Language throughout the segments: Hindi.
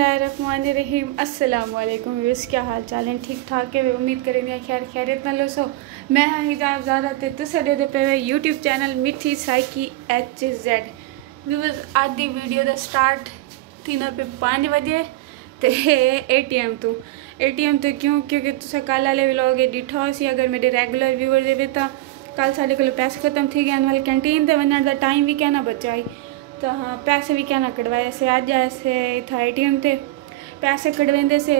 बिस्मिल्लाहिर्रहमानिर्रहीम। अस्सलाम वालेकुम। व्यूअर्स, क्या हाल चाल है? ठीक ठाक है। उम्मीद करेंगे खैर खैरियत ना लो सो। मैं हाँ हिजाब ज़ारा ते तुसे दे पे यूट्यूब चैनल मिठी साइकी HZ। व्यूअर्स, आज दी वीडियो दा स्टार्ट थी ना पे 5 बजे ते ATM तो क्योंकि तुसे कल वाले व्लॉग डिठा सी। अगर मेरे रेगुलर व्यूअर दे तो कल साढ़े को पैसे खत्म थी गए वाले कैंटीन ते वनण दा टाइम भी कहना बचाई तो हाँ पैसे भी कहना कटवाए से। अज ऐसे था ATM ते पैसे कटवेंदे से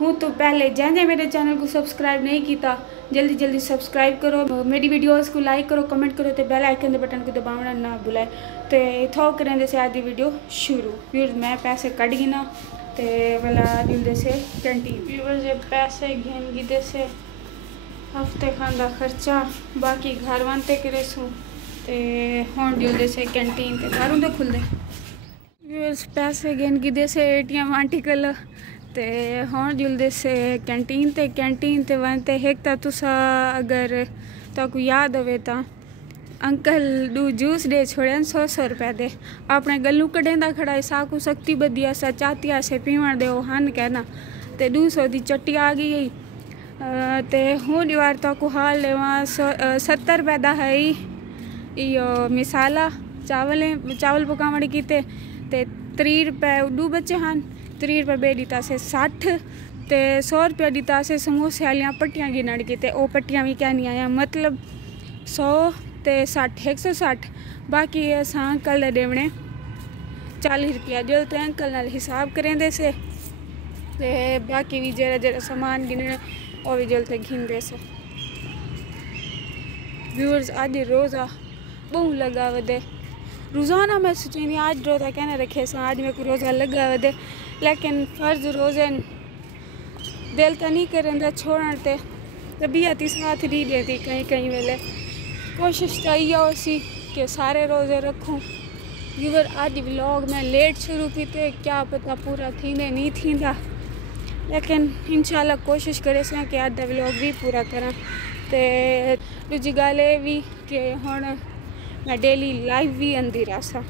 हूँ तो पहले जैसे मेरे चैनल को सब्सक्राइब नहीं किया जल्दी सब्सक्राइब करो, मेरी वीडियोस को लाइक करो, कमेंट करो तो बेल आइकन के बटन को दबाना ना भूलाए। तो इथों करेंगे से आज की वीडियो शुरू। फिर मैं पैसे कट गई ना तो वाला जुलदे से कैंटीन व्यूअर्स पैसे घेन गिदे से हफ्ते खान का खर्चा बाकी घर वानते करे सू ते हुण जुलदे से कैंटीन ते बाहरों तो खुलदे व्यूअर्स पैसे घेन गिदे से ATM आंटी कल ते हुण जुलदे से कैंटीन ते वनते एक तो तुसा अगर ताकू याद होवे ता अंकल दू जूस दे छोड़े 100 रुपए दे अपने गलू कडेंदा खड़ा साकू सख्ती बदिया सा चातिया से पीवण दे हन कहना ते 200 दी चट्टी आ गई ते हूँ दीवार ताकू हाल लेवा 70 रुपए दा है यो मिसाला चावल पकावण कीते ते 30 रुपए उडू बचे हैं 30 रुपए बे दीता से 60 ते 100 रुपया दीता से समोसे वालियाँ पट्टियाँ गिनण की वो पट्टियाँ भी कहनी आया मतलब 100 ते 60 160 बाकी अस अंकल देवने 40 रुपया जो तो अंकल नाल हिसाब करेंदे से ते बाकी भी जरा सामान गिनने और भी जल्द घिनते से। व्यूअर्स आज रोज़ा बहु लगा वदे रोज़ाना मैं सोची आज रोज़ा कहना रखे सो आज मेरे को रोज़ा लगा वदे लेकिन फ़र्ज रोज़े दिल तो नहीं करेंदा छोड़न ते तबीयत ही साथ नहीं देती कहीं वेले कोशिश चाहिए उसी कि सारे रोज़े रखूँ। व्यूअर आज व्लॉग मैं लेट शुरू की थे क्या पता पूरा थींदे नहीं थींदा लेकिन इंशाल्लाह कोशिश करे से कि आज व्लॉग भी पूरा करा। ते दूजी गल ये भी कि हुण मैं डेली लाइव भी आंदी रहा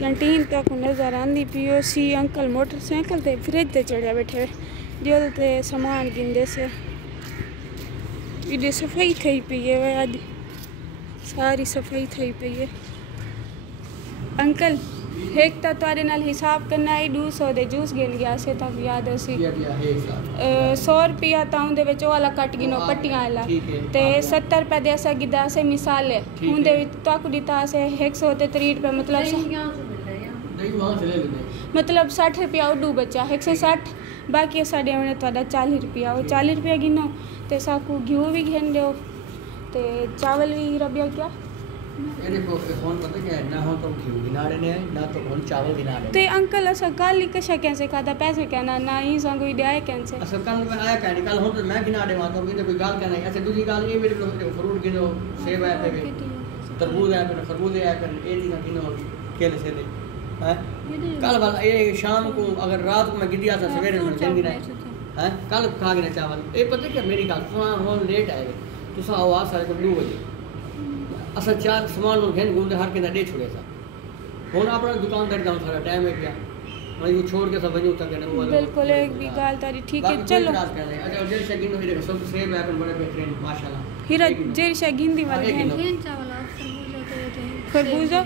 कैंटीन तक नज़र आंदी पियो सी अंकल मोटरसाइकिल ते फ्रिज ते चढ़िया बैठे जो ते सामान गिनदे से इधर सफाई थी पई है अज सारी सफाई थी पई है। अंकल एक तो तुहाडे नाल हिसाब करना है 200 दे जूस गिन गया से तक याद सी 100 रुपया तो उनदे विच वाला कट गिनो पट्टियां वाला ते 70 रुपए दे असा गिदा से मिसाले उनदे विच तक दिता से 100 ते 30 रुपए मतलब 60 रुपया उडू बचा 160 बाकी साढ़े उन्हें तुहाडा 40 रुपया वो 40 रुपया गिनो ते साकू घ्यू भी घेन दो ते चावल भी रबिया क्या ते अंकल असा कल ही कशा कैसे खाता पैसे कहना ना ही संग ही दिया कैसे असा कल मैं आया कहनी कल हो तो मैं गिना देवा तो कोई गाल कहना ऐसे दूसरी गाल ये मेरे फ्रूट गिनो सेब है पे तरबूज है पे खरबूज है पे ए दिन गिनो केले से हैं कल वाला ये शाम को अगर रात को मैं गिदिया था सवेरे में दिन गिना हैं कल खा गिना चावल ए पता क्या मेरी गाल हो लेट आए तुसा आवाज सारे को 2 बजे असा चार सामान लोग घेन घूमते हर के दे छोड़े था हुन अपना दुकानदार जाऊं थोड़ा टाइम है क्या मैं वो छोड़ के सब वजू तक है वो बिल्कुल एक भी गाल तारी ठीक है चलो अच्छा जेल से गिनो हीरे सब सेब है अपन बड़े बेहतरीन माशाल्लाह हीरा जेल से गिनदी वाले हैं खरबूजा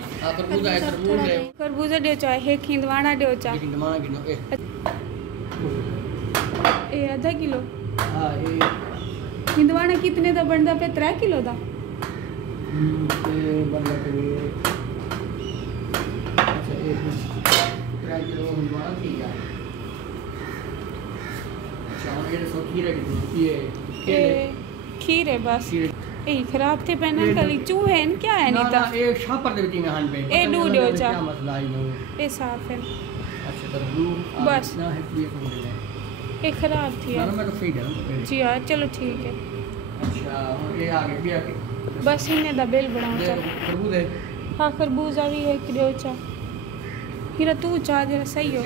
खरबूजा दे चाहे एक हिंदवाना दे चाहे हिंदवाना गिनो ए आधा किलो हां ये हिंदवाना कितने दा बनदा पे 3 किलो दा बनना चाहिए अच्छा 3 किलो हिंदवाना ठीक है अच्छा और ये सब खीरे खीर है बस ए खराब थे पहना कली चूहे हैं क्या है नहीं था एक छापर दे में हां पे ए दू दो चा क्या मसला है ए साफ है अच्छा तो ब्लू बस ना है ये तो ए खराब थी ना मैं तो सही है जी हां चलो ठीक है अच्छा ये आगे भी आगे बस इन्हें दा बिल बनाओ चा खरबूज है हां खरबूजा भी है कि दो चा हीरा तू चा जरा सही हो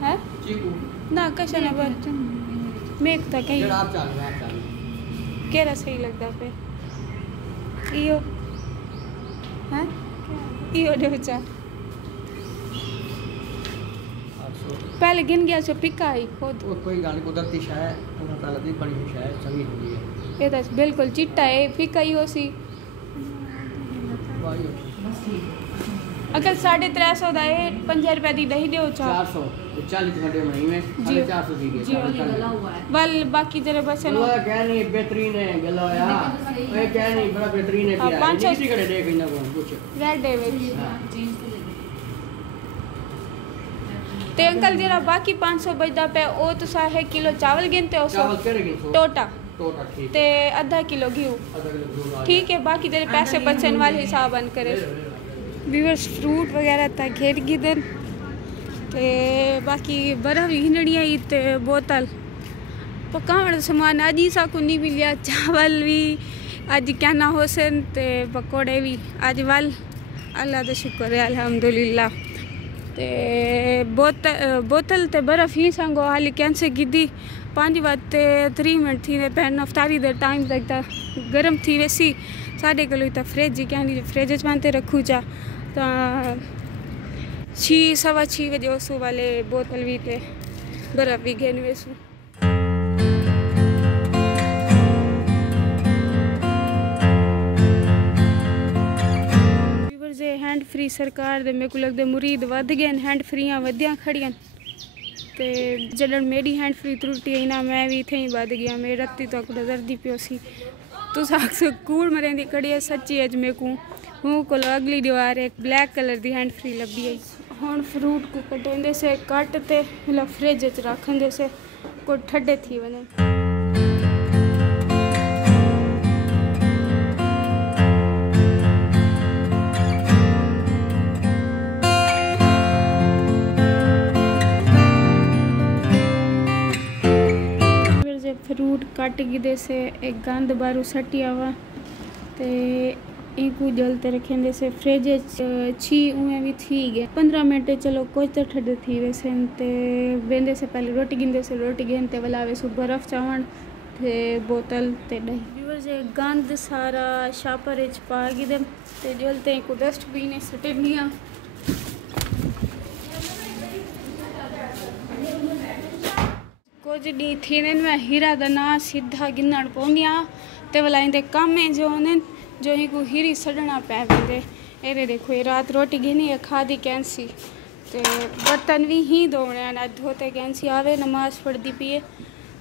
हैं चीकू ना कशा ना बात मैं तो कहीं जरा आप चाल केरा सही लगता पे इयो हैं इयो दो चा पहले गिन गया सो पिका ही खुद वो कोई गल कुदरती शय अल्लाह ताला दी बनी हुई शय चंगी होंदी है। ये तो बिल्कुल चिट्टा है फिका ही हो सी अगर 350 का है 5 रुपए दी दही दो 400 40 घंटे महीने में 450 दी गई बल बाकी तेरे बस वो क्या नहीं बेहतरीन है गला यार ये क्या नहीं बड़ा बेहतरीन है यार किसी कड़े देख इना को कुछ रेड है ते अंकल जरा बाकी 500 बचदा पे ओ तो सा है किलो चावल गिनते हो चावल केड़े गिन टोटा ठीक ते आधा किलो घी ठीक है बाकी तेरे पैसे बचने वाले हिसाब बन करे व्यूअर्स फ्रूट वगैरह तक घेर गिदन ते बाकी बर्फ घिनड़ी आई ते बोतल पकावण सामान अज ही साकू नहीं मिलिया चावल भी अज क्या ना होसन ते पकौड़े भी अज वल अल्लाह का शुक्र है अल्हम्दुलिल्लाह ते बोतल ते बर्फ ही संगो हाली कैंसिल की 5 बजे 3 मिनट थी पैन अफ्तारी दे टाइम तक गर्म थी वैसी साढ़े को तो फ्रिज कहनी फ्रिज च रखू चा तो 6-6:15 बजे उस वाले बोतल भी थे बर्फ भी घेन वेसू हैंड फ्री सरकार दे मेरे को लगता मुरीद वध गए हैंड फ्रियां वधिया खड़ियां ते जडन मेरी हैंड फ्री त्रुटी आई ना मैं भी इत्थे ही वध गया मैं राती तक डरदी पियो सी तुस आखो कूड़ मरेंदी कड़ी है सच्ची अज मेरे को मुँह को अगली दीवार एक ब्लैक कलर दी हैंड फ्री लभी आई हुण फ्रूट को कटेंदे से कट ते मतलब फ्रिज च रखंदे से को ठंडे थी वने फ्रूट कट गिदे से एक गंद बारू सटी आवा ते इनको जलते रखेंदे से फ्रिज छी उमें भी थी गए 15 मिनट चलो कुछ तो ठंडे थी वैसे ते बेंदे से पहले रोटी गिनदे से रोटी गिनते वलावे सु बर्फ चावण ते बोतल ते दही व्यूअर्स ये गंद सारा शापर च पा गिदे ते जलते इनको डस्टबिन सटनिया कुछ डी थी मैं हीरा दा ना सीधा गिनण पौंदियां ते वला इंदे काम जो ने जो ही को हीरी सड़ना पै वेंदे एरे देखो ये रात रोटी गिनी है खादी कैंसी ते बर्तन भी ही धोने ना धोते कैंसी आवे नमाज पढ़दी पिए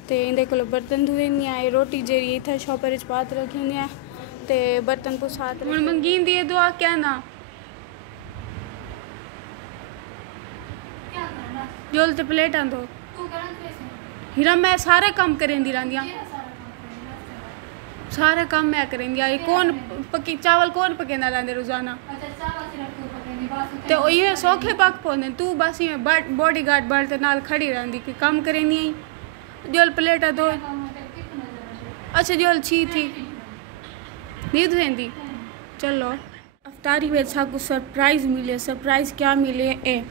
ते इंदे कोल बर्तन धोए नहीं आए रोटी जेरी इथा शॉपर च पात रखिंदियां ते बर्तन को साथ हुन मंगींदी है दुआ क्या ना जोल ते प्लेटां दो हीरा मैं सारे काम करेंदी रहंदियां सारे काम मैं करेंदियां कौन पकी चावल कौन पकेंदा रहंदे रोजाना ते ओही सौखे पक पोंदे तू बस ही बॉडीगार्ड बन ते नाल खड़ी रहंदी कि काम करेंदी जोल प्लेटा दो अच्छा जोल छी थी नींद वेंदी चलो अफ्तारी में साकू सरप्राइज मिले सरप्राइज क्या मिले ए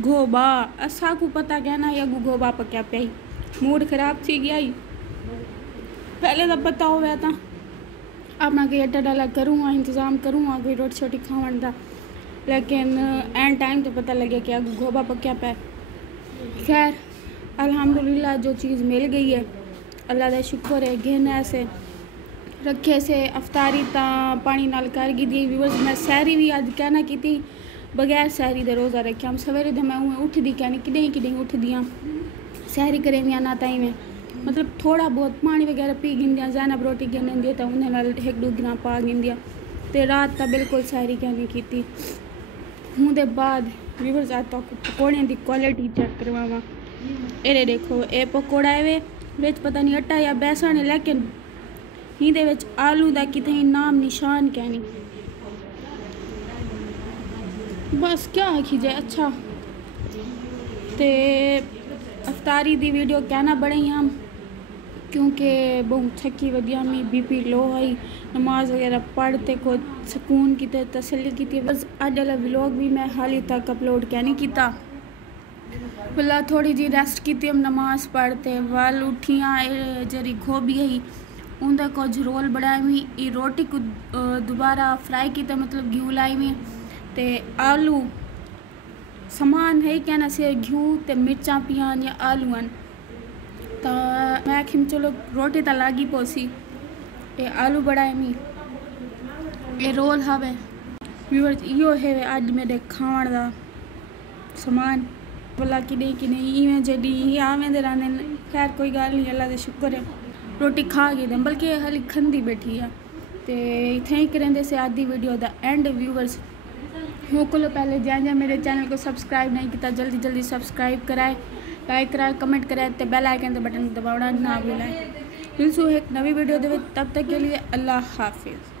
गोबा असा को पता क्या ना या गोबा पक्या पे मूड खराब थी गया ही पहले तो पता हो गया था अपना कोई अड्डा डाला करूँगा इंतज़ाम करूँगा कोई रोटी छोटी खावन का लेकिन एंड टाइम तो पता लगे कि अगू गोबा पक्या पे खैर अल्हम्दुलिल्लाह जो चीज़ मिल गई है अल्लाह का शुक्र है घेने से रखे से अफ्तारी ता पानी नाल कर गी दी व्यूअर्स मैं सहरी भी अज कहना की थी बगैर सहरी दे रोज़ा रखे हम सवेरे दे मैं उठदी क्या नहीं किडें उठदी हाँ सहरी करें ना ताई में मतलब थोड़ा बहुत पानी वगैरह पी गिंदियाँ जैनब रोटी गिनदी तो उन्हें नाल 1-2 गिना पा गिंदियाँ ते रात तो बिल्कुल सहरी क्या नहीं की हूँ दे बाद व्यूअर्स आज तो पकौड़े की क्वालिटी चेक करवावा ये देखो ये पकौड़ा है बिच पता नहीं आटा या बेसन है लेकिन हिंदे विच आलू का कितने नाम निशान क्या नहीं बस क्या आखी जाए अच्छा ते अफ्तारी दी वीडियो कहना बड़े हम क्योंकि बहुत थकी वधिया मी BP लो आई नमाज वगैरह पढ़ते को सुकून की तसल्ली की बस अज वाला व्लॉग भी मैं हाली तक अपलोड क्या नहीं किया भला थोड़ी जी रेस्ट की हम नमाज पढ़ते वाल उठियाँ जरी गोभी आई उनका कुछ रोल बनाए हुई रोटी को दोबारा फ्राई किया मतलब घी लाई हुई ते आलू समान है क्या ना से घी ते मिर्चा पियान या आलून तो मैं आखिम चलो रोटी तो लागी पोसी ये आलू बड़ाए मी ये रोल हवे व्यूअर्स यो है आज मेरे खाण दा समान भला कि नहीं इवें जडी आवेंदे रहंदे खैर कोई गल नहीं अल्लाह दे शुक्र है रोटी खा गई दम बल्कि हाली खंदी बैठी है तो इतना ही करेंदे से आधी वीडियो दा एंड व्यूअर्स हो को पहले जहाँ मेरे चैनल को सब्सक्राइब नहीं किया जल्दी जल्दी सब्सक्राइब कराए लाइक कराए कमेंट कराए तो बेल आइकन के बटन दबाना ना भूलें। मिलूँ एक नवी वीडियो दे तब तक के लिए अल्लाह हाफिज़।